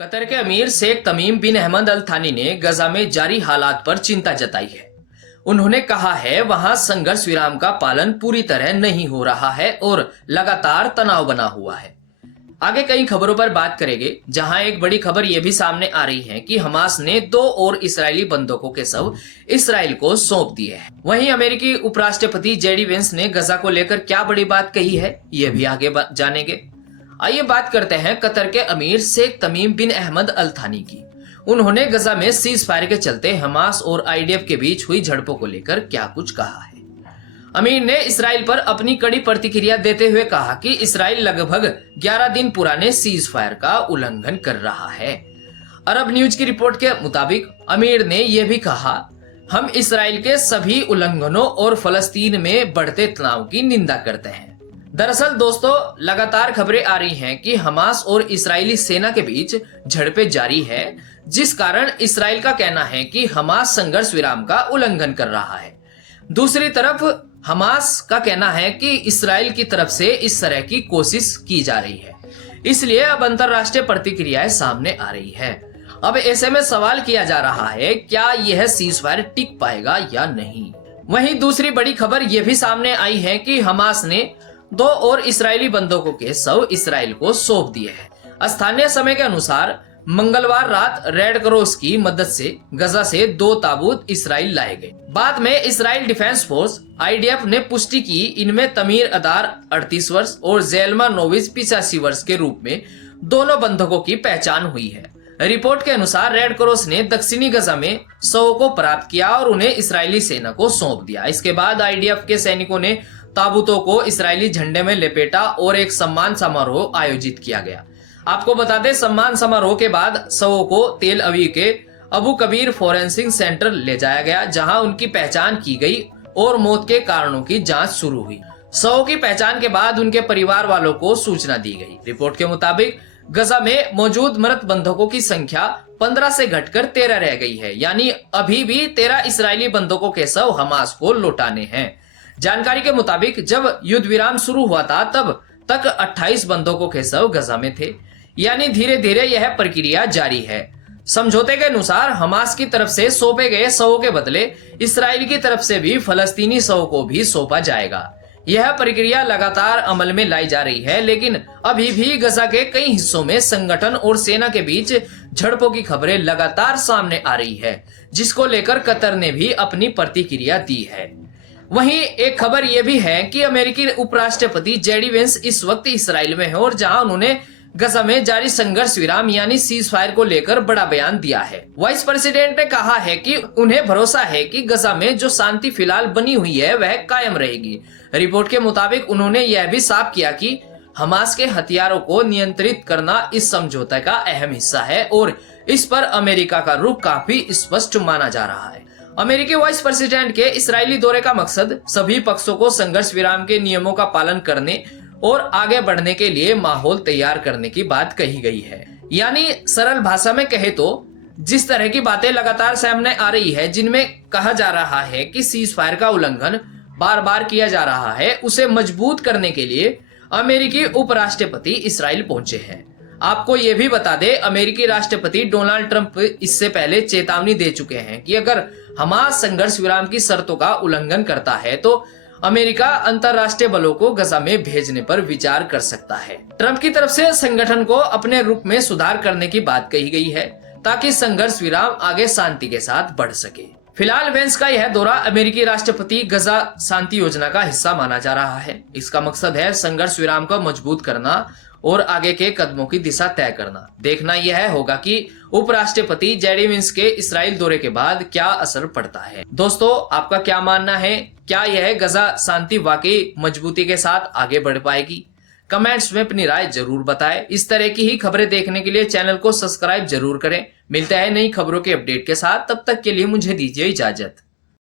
Qatar के अमीर शेख तमीम बिन अहमद अल थानी ने गजा में जारी हालात पर चिंता जताई है। उन्होंने कहा है वहां संघर्ष विराम का पालन पूरी तरह नहीं हो रहा है और लगातार तनाव बना हुआ है। आगे कई खबरों पर बात करेंगे, जहां एक बड़ी खबर यह भी सामने आ रही है कि हमास ने 2 और इस्राएली बंधकों के शव इसराइल को सौंप दिए हैं। वहीं अमेरिकी उपराष्ट्रपति जेडी वेंस ने गजा को लेकर क्या बड़ी बात कही है, ये भी आगे जानेंगे। आइए बात करते हैं कतर के अमीर शेख तमीम बिन अहमद अल थानी की। उन्होंने गजा में सीज फायर के चलते हमास और आईडीएफ के बीच हुई झड़पों को लेकर क्या कुछ कहा है। अमीर ने इसराइल पर अपनी कड़ी प्रतिक्रिया देते हुए कहा कि इसराइल लगभग 11 दिन पुराने सीज फायर का उल्लंघन कर रहा है। अरब न्यूज की रिपोर्ट के मुताबिक अमीर ने यह भी कहा, हम इसराइल के सभी उल्लंघनों और फलस्तीन में बढ़ते तनाव की निंदा करते हैं। दरअसल दोस्तों, लगातार खबरें आ रही हैं कि हमास और इस्राएली सेना के बीच झड़पें जारी है, जिस कारण इसराइल का कहना है कि हमास संघर्ष विराम का उल्लंघन कर रहा है। दूसरी तरफ हमास का कहना है कि इसराइल की तरफ से इस तरह की कोशिश की जा रही है, इसलिए अब अंतरराष्ट्रीय प्रतिक्रियाएं सामने आ रही है। अब ऐसे में सवाल किया जा रहा है, क्या यह सीजफायर टिक पाएगा या नहीं। वहीं दूसरी बड़ी खबर यह भी सामने आई है कि हमास ने 2 और इस्राएली बंधकों के शव इसराइल को सौंप दिए हैं। स्थानीय समय के अनुसार मंगलवार रात रेड क्रॉस की मदद से गजा से 2 ताबूत इसराइल लाए गए। बाद में इसराइल डिफेंस फोर्स आईडीएफ ने पुष्टि की इनमें तमीर अदार 38 वर्ष और जेलमा नोविज 85 वर्ष के रूप में दोनों बंधकों की पहचान हुई है। रिपोर्ट के अनुसार रेड क्रॉस ने दक्षिणी गजा में शवों को प्राप्त किया और उन्हें इसराइली सेना को सौंप दिया। इसके बाद आईडीएफ के सैनिकों ने ताबूतों को इसराइली झंडे में लपेटा और एक सम्मान समारोह आयोजित किया गया। आपको बता दें, सम्मान समारोह के बाद शवों को तेल अवीव के अबू कबीर फोरेंसिक सेंटर ले जाया गया, जहां उनकी पहचान की गई और मौत के कारणों की जांच शुरू हुई। शवों की पहचान के बाद उनके परिवार वालों को सूचना दी गई। रिपोर्ट के मुताबिक गजा में मौजूद मृत बंधकों की संख्या 15 से घटकर 13 रह गई है, यानी अभी भी 13 इसराइली बंधकों के शव हमास को लौटाने हैं। जानकारी के मुताबिक जब युद्ध विराम शुरू हुआ था तब तक 28 बंधकों के शव गजा में थे, यानी धीरे धीरे यह प्रक्रिया जारी है। समझौते के अनुसार हमास की तरफ से सौंपे गए शवों के बदले इसराइल की तरफ से भी फलस्तीनी शवों को भी सौंपा जाएगा। यह प्रक्रिया लगातार अमल में लाई जा रही है, लेकिन अभी भी गजा के कई हिस्सों में संगठन और सेना के बीच झड़पों की खबरें लगातार सामने आ रही है, जिसको लेकर कतर ने भी अपनी प्रतिक्रिया दी है। वहीं एक खबर यह भी है कि अमेरिकी उपराष्ट्रपति जेडी वेंस इस वक्त इसराइल में है और जहां उन्होंने गजा में जारी संघर्ष विराम यानी सीज फायर को लेकर बड़ा बयान दिया है। वाइस प्रेसिडेंट ने कहा है कि उन्हें भरोसा है कि गजा में जो शांति फिलहाल बनी हुई है वह कायम रहेगी। रिपोर्ट के मुताबिक उन्होंने यह भी साफ किया कि हमास के हथियारों को नियंत्रित करना इस समझौते का अहम हिस्सा है और इस पर अमेरिका का रुख काफी स्पष्ट माना जा रहा है। अमेरिकी वाइस प्रेसिडेंट के इस्राएली दौरे का मकसद सभी पक्षों को संघर्ष विराम के नियमों का पालन करने और आगे बढ़ने के लिए माहौल तैयार करने की बात कही गई है। यानी सरल भाषा में कहे तो जिस तरह की बातें लगातार सामने आ रही है, जिनमें कहा जा रहा है कि सीज फायर का उल्लंघन बार बार किया जा रहा है, उसे मजबूत करने के लिए अमेरिकी उपराष्ट्रपति इसराइल पहुंचे हैं। आपको ये भी बता दें, अमेरिकी राष्ट्रपति डोनाल्ड ट्रंप इससे पहले चेतावनी दे चुके हैं कि अगर हमास संघर्ष विराम की शर्तों का उल्लंघन करता है तो अमेरिका अंतरराष्ट्रीय बलों को गजा में भेजने पर विचार कर सकता है। ट्रंप की तरफ से संगठन को अपने रूप में सुधार करने की बात कही गई है ताकि संघर्ष विराम आगे शांति के साथ बढ़ सके। फिलहाल वेंस का यह दौरा अमेरिकी राष्ट्रपति गजा शांति योजना का हिस्सा माना जा रहा है। इसका मकसद है संघर्ष विराम को मजबूत करना और आगे के कदमों की दिशा तय करना। देखना यह होगा कि उपराष्ट्रपति जेडी वेंस के इस्राइल दौरे के बाद क्या असर पड़ता है। दोस्तों, आपका क्या मानना है? क्या यह गजा शांति वाकई मजबूती के साथ आगे बढ़ पाएगी? कमेंट्स में अपनी राय जरूर बताएं। इस तरह की ही खबरें देखने के लिए चैनल को सब्सक्राइब जरूर करें। मिलते हैं नई खबरों के अपडेट के साथ, तब तक के लिए मुझे दीजिए इजाजत।